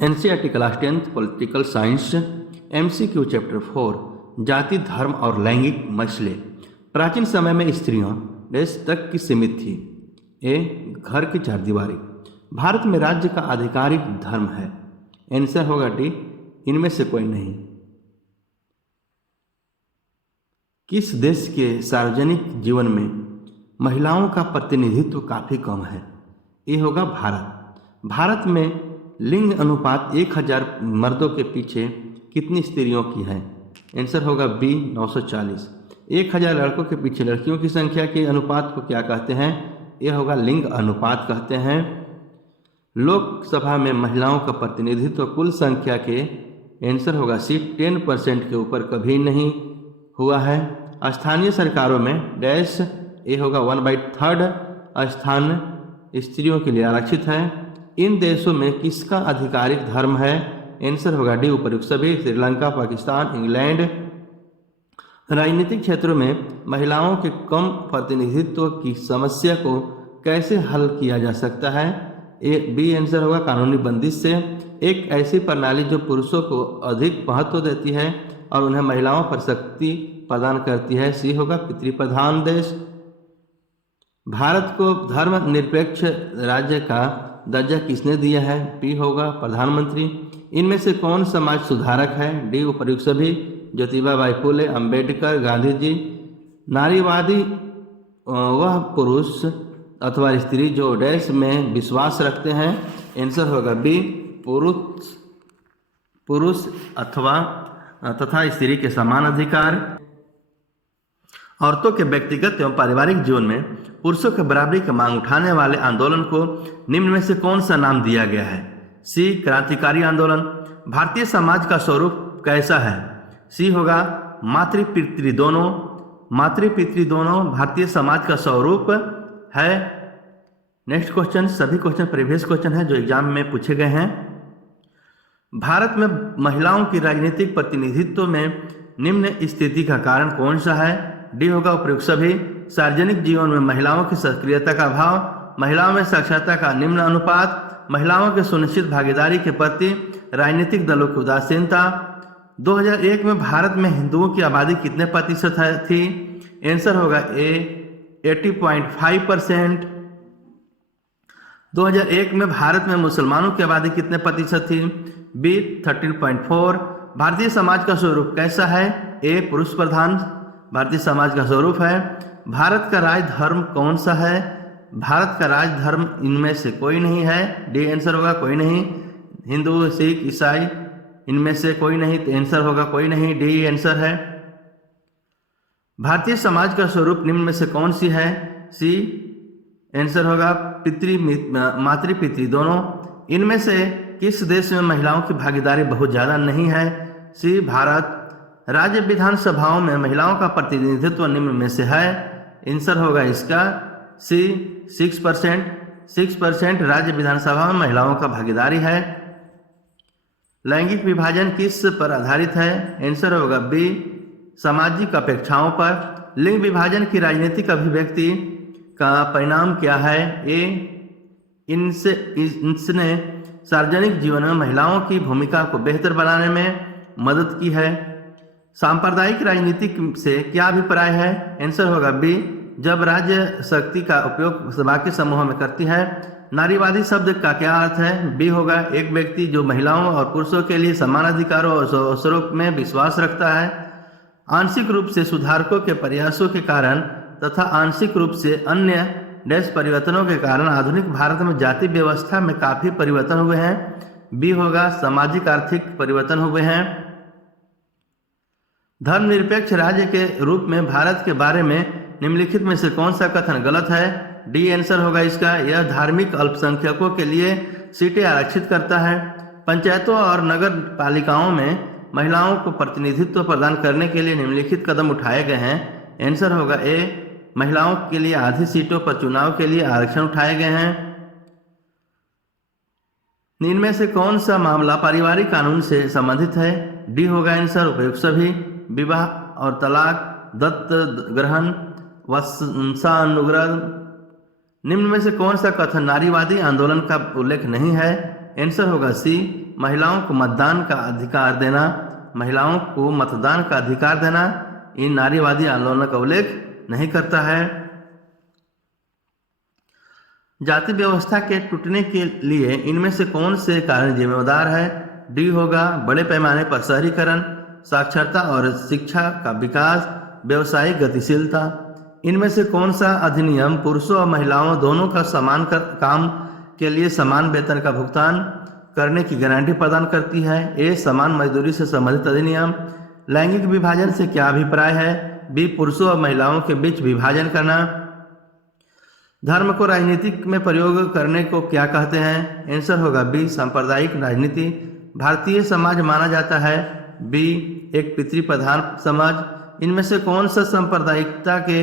NCERT class 10th political science MCQ chapter 4 जाति धर्म और लैंगिक मसले। प्राचीन समय में स्त्रियों देश तक की सीमित थी। ए घर की चारदीवारी। भारत में राज्य का आधिकारिक धर्म है। आंसर होगा डी इनमें से कोई नहीं। किस देश के सार्वजनिक जीवन में महिलाओं का प्रतिनिधित्व काफ़ी कम है? ये होगा भारत। भारत में लिंग अनुपात 1000 मर्दों के पीछे कितनी स्त्रियों की है? आंसर होगा बी 940। 1000 लड़कों के पीछे लड़कियों की संख्या के अनुपात को क्या कहते हैं? यह होगा लिंग अनुपात कहते हैं। लोकसभा में महिलाओं का प्रतिनिधित्व कुल संख्या के आंसर होगा सी 10% के ऊपर कभी नहीं हुआ है। स्थानीय सरकारों में डैश ये होगा 1/3 स्थान स्त्रियों के लिए आरक्षित है। इन देशों में किसका आधिकारिक धर्म है? आंसर होगा डी उपर्युक्त सभी। श्रीलंका, पाकिस्तान, इंग्लैंड। राजनीतिक क्षेत्रों में महिलाओं के कम प्रतिनिधित्व की समस्या को कैसे हल किया जा सकता है? ए बी आंसर होगा कानूनी बंदिश से। एक ऐसी प्रणाली जो पुरुषों को अधिक महत्व देती है और उन्हें महिलाओं पर शक्ति प्रदान करती है। सी होगा पितृप्रधान देश। भारत को धर्मनिरपेक्ष राज्य का दर्जा किसने दिया है? पी होगा प्रधानमंत्री। इनमें से कौन समाज सुधारक है? डी उपर्युक्त सभी। ज्योतिबा बाई फुले, अंबेडकर, गांधी जी। नारीवादी वह पुरुष अथवा स्त्री जो डैश में विश्वास रखते हैं। आंसर होगा बी पुरुष अथवा तथा स्त्री के समान अधिकार। औरतों के व्यक्तिगत एवं पारिवारिक जीवन में पुरुषों के बराबरी की मांग उठाने वाले आंदोलन को निम्न में से कौन सा नाम दिया गया है? सी क्रांतिकारी आंदोलन। भारतीय समाज का स्वरूप कैसा है? सी होगा मातृ पितृ दोनों। मातृ पितृ दोनों भारतीय समाज का स्वरूप है। नेक्स्ट क्वेश्चन, सभी क्वेश्चन प्रीवियस क्वेश्चन है जो एग्जाम में पूछे गए हैं। भारत में महिलाओं की राजनीतिक प्रतिनिधित्व में निम्न स्थिति का कारण कौन सा है? डी होगा उपयुक्त सभी। सार्वजनिक जीवन में महिलाओं की सक्रियता का अभाव, महिलाओं में साक्षरता का निम्न अनुपात, महिलाओं के सुनिश्चित भागीदारी के प्रति राजनीतिक दलों की उदासीनता। 2001 में भारत में हिंदुओं की आबादी कितने प्रतिशत थी? आंसर होगा ए 80.5%। 2001 में भारत में मुसलमानों की आबादी कितने प्रतिशत थी? बी 13.4। भारतीय समाज का स्वरूप कैसा है? ए पुरुष प्रधान भारतीय समाज का स्वरूप है। भारत का राज धर्म कौन सा है? भारत का राज धर्म इनमें से कोई नहीं है। डी आंसर होगा कोई नहीं। हिंदू, सिख, ईसाई इनमें से कोई नहीं, तो आंसर होगा कोई नहीं। डी आंसर है। भारतीय समाज का स्वरूप निम्न में से कौन सी है? सी आंसर होगा मातृ पितृ दोनों। इनमें से किस देश में महिलाओं की भागीदारी बहुत ज़्यादा नहीं है? सी भारत। राज्य विधानसभाओं में महिलाओं का प्रतिनिधित्व निम्न में से है। आंसर होगा इसका सी 6%। 6% राज्य विधानसभा में महिलाओं का भागीदारी है। लैंगिक विभाजन किस पर आधारित है? आंसर होगा बी सामाजिक अपेक्षाओं पर। लिंग विभाजन की राजनीतिक अभिव्यक्ति का परिणाम क्या है? ए इसने सार्वजनिक जीवन में महिलाओं की भूमिका को बेहतर बनाने में मदद की है। सांप्रदायिक राजनीति से क्या अभिप्राय है? आंसर होगा बी जब राज्य शक्ति का उपयोग बाकी समूहों में करती है। नारीवादी शब्द का क्या अर्थ है? बी होगा एक व्यक्ति जो महिलाओं और पुरुषों के लिए समान अधिकारों और अवसरों में विश्वास रखता है। आंशिक रूप से सुधारकों के प्रयासों के कारण तथा आंशिक रूप से अन्य देश परिवर्तनों के कारण आधुनिक भारत में जाति व्यवस्था में काफ़ी परिवर्तन हुए हैं। बी होगा सामाजिक आर्थिक परिवर्तन हुए हैं। धर्मनिरपेक्ष राज्य के रूप में भारत के बारे में निम्नलिखित में से कौन सा कथन गलत है? डी आंसर होगा इसका। यह धार्मिक अल्पसंख्यकों के लिए सीटें आरक्षित करता है। पंचायतों और नगर पालिकाओं में महिलाओं को प्रतिनिधित्व प्रदान करने के लिए निम्नलिखित कदम उठाए गए हैं। आंसर होगा ए महिलाओं के लिए आधी सीटों पर चुनाव के लिए आरक्षण उठाए गए हैं। इनमें से कौन सा मामला पारिवारिक कानून से संबंधित है? डी होगा आंसर उपयुक्त सभी। विवाह और तलाक, दत्त ग्रहण, वंशानुग्रह। निम्न में से कौन सा कथन नारीवादी आंदोलन का उल्लेख नहीं है? आंसर होगा सी, महिलाओं को मतदान का अधिकार देना। महिलाओं को मतदान का अधिकार देना इन नारीवादी आंदोलनों का उल्लेख नहीं करता है। जाति व्यवस्था के टूटने के लिए इनमें से कौन से कारण जिम्मेदार है? डी होगा बड़े पैमाने पर शहरीकरण, साक्षरता और शिक्षा का विकास, व्यवसायिक गतिशीलता। इनमें से कौन सा अधिनियम पुरुषों और महिलाओं दोनों का समान काम के लिए समान वेतन का भुगतान करने की गारंटी प्रदान करती है? ए, समान मजदूरी से संबंधित अधिनियम। लैंगिक विभाजन से क्या अभिप्राय है? बी, पुरुषों और महिलाओं के बीच विभाजन करना। धर्म को राजनीतिक में प्रयोग करने को क्या कहते हैं? आंसर होगा बी, सांप्रदायिक राजनीति। भारतीय समाज माना जाता है? बी, एक पितृप्रधान समाज। इनमें से कौन सा सांप्रदायिकता के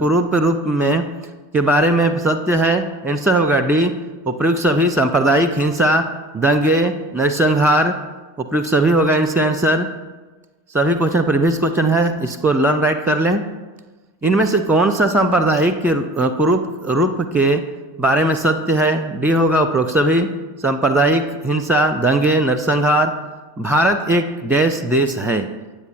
रूप में के बारे में सत्य है? आंसर होगा डी, उपयुक्त सभी। सांप्रदायिक हिंसा, दंगे, नरसंहार, उपयुक्त सभी होगा इसका आंसर। सभी क्वेश्चन प्रीवियस क्वेश्चन है, इसको लर्न राइट कर लें। इनमें से कौन सा सांप्रदायिक के रूप के बारे में सत्य है? डी होगा उपरोक्त सभी। सांप्रदायिक हिंसा, दंगे, नरसंहार। भारत एक देश है।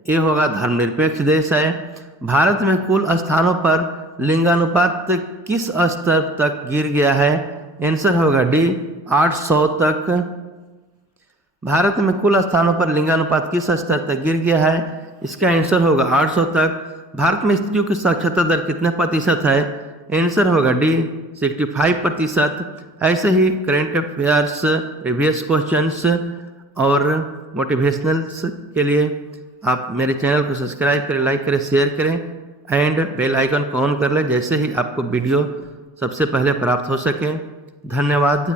ये होगा धर्मनिरपेक्ष देश है। भारत में कुल स्थानों पर लिंगानुपात किस स्तर तक गिर गया है? आंसर होगा डी, 800 तक। भारत में कुल स्थानों पर लिंगानुपात किस स्तर तक गिर गया है? इसका आंसर होगा 800 तक। भारत में स्त्रियों की साक्षरता दर कितने प्रतिशत है? आंसर होगा डी, 65%। ऐसे ही करेंट अफेयर्स, प्रीवियस क्वेश्चंस और मोटिवेशनल्स के लिए आप मेरे चैनल को सब्सक्राइब करें, लाइक करें, शेयर करें एंड बेल आइकन को ऑन कर लें, जैसे ही आपको वीडियो सबसे पहले प्राप्त हो सके। धन्यवाद।